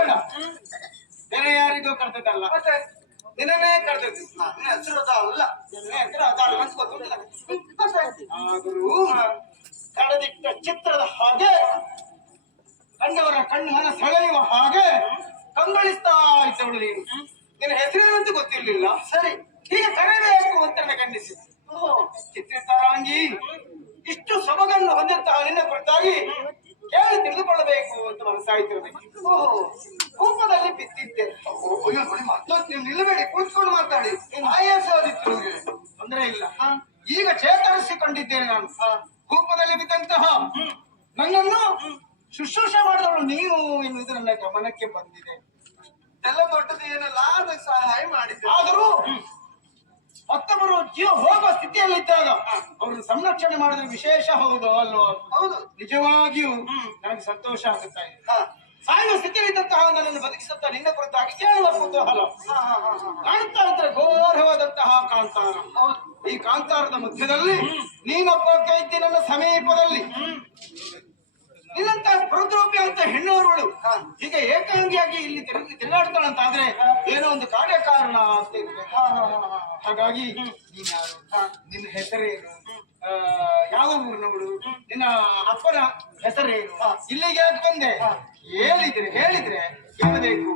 ಕಳ್ಕೊಂಡ ಬೇರೆ ಯಾರಿಗೂ ಕಳ್ದದ್ದಲ್ಲ, ಮತ್ತೆ ನಿನ್ನೇ ಕಳ್ದದ್ದು. ನನ್ನ ಹೆಸರು ಅದ ಅಲ್ಲ, ನಿನ್ನೆ ಹೆಸರು ಅದಲ್ಲ ಅಂತ ಗೊತ್ತುಂಟು. ಆದರೂ ಕಳೆದಿಟ್ಟ ಚಿತ್ರದ ಹಾಗೆ ಕಂಡವರ ಕಣ್ಣು ಮನ ಸೆಳೆಯುವ ಹಾಗೆ ಕಂಗೊಳಿಸ್ತಾ ಇದ್ದವಳು ನೀನು. ನಿನ್ನ ಹೆಸರೇನಂತ ಗೊತ್ತಿರ್ಲಿಲ್ಲ, ಸರಿ ಹೀಗೆ ಕರೆಯಬೇಕು ಅಂತ ನನಗೆ ಅನ್ನಿಸಿತು. ಚಿತ್ರಿತರಾಂಗಿ ಇಷ್ಟು ಸೊಬಗನ್ನು ಹೊಂದಂತಹ ನಿನ್ನ ಕುರಿತಾಗಿ ಕೇಳಿ ತಿಳಿದುಕೊಳ್ಳಬೇಕು ಅಂತ ಮನಸ್ಸಾಯ್ತಿರಬೇಕು. ಕೋಪದಲ್ಲಿ ಬಿತ್ತಿದ್ದೆ. ಮತ್ತೊಂದು ನೀವು ನಿಲ್ಲಬೇಡಿ, ಕೂತ್ಕೊಂಡು ಮಾತಾಡಿ. ಆಯಾಸ ಆದಿತ್ತು ನಿಮಗೆ, ತೊಂದರೆ ಇಲ್ಲ. ಈಗ ಚೇತರಿಸಿಕೊಂಡಿದ್ದೇನೆ ನಾನು. ಕೋಪದಲ್ಲಿ ಬಿದ್ದಂತಹ ನನ್ನನ್ನು ಶುಶ್ರೂಷೆ ಮಾಡಿದವಳು ನೀನು ಎನ್ನುವುದು ನನ್ನ ಗಮನಕ್ಕೆ ಬಂದಿದೆ. ಎಲ್ಲ ದೊಡ್ಡದು ಏನಲ್ಲ, ಅದಕ್ಕೆ ಸಹಾಯ ಮಾಡಿದ್ದೆ. ಆದರೂ ಮತ್ತೊಬ್ಬರು ಜೀವ ಹೋಗುವ ಸ್ಥಿತಿಯಲ್ಲಿದ್ದಾಗ ಅವ್ರನ್ನ ಸಂರಕ್ಷಣೆ ಮಾಡಿದ್ರೆ ವಿಶೇಷ ಹೌದು ಅಲ್ವೋ? ಹೌದು, ನಿಜವಾಗಿಯೂ ನನಗೆ ಸಂತೋಷ ಆಗುತ್ತಾ ಇದೆ. ಸಾಯುವ ಸ್ಥಿತಿಯಲ್ಲಿದ್ದಂತಹ ನನ್ನನ್ನು ಬದುಕಿಸುತ್ತಾ ನಿನ್ನ ಕುರಿತಾಗಿ ಕೇಳುವ ಕುತೂಹಲ ಕಾಣುತ್ತಾ ಇದ್ರೆ ಘೋರವಾದಂತಹ ಕಾಂತಾರ. ಈ ಕಾಂತಾರದ ಮಧ್ಯದಲ್ಲಿ ನೀನೊಬ್ಬ ಕೈತಿ ನನ್ನ ಸಮೀಪದಲ್ಲಿ ನಿನ್ನಂತ ಪ್ರದ್ರೂಪಿ ಅಂತ ಹೆಣ್ಣೋರುಗಳು ಹೀಗೆ ಏಕಾಂಗಿಯಾಗಿ ಇಲ್ಲಿ ತಿರುಗಾಡ್ತಾಳಂತಾದ್ರೆ ಏನೋ ಒಂದು ಕಾರ್ಯಕಾರಣ ಅಂತ ಇರ್ಬೇಕು. ಹಾಗಾಗಿ ನೀನ್ ಯಾರು, ನಿನ್ನ ಹೆಸರೇನು, ಯಾವ ಊರಿನವಳು, ನಿನ್ನ ಅಪ್ಪನ ಹೆಸರೇನು, ಇಲ್ಲಿಗೆ ಯಾಕೆ ಬಂದೆ ಹೇಳಿದ್ರೆ ಕೇಳಬೇಕು.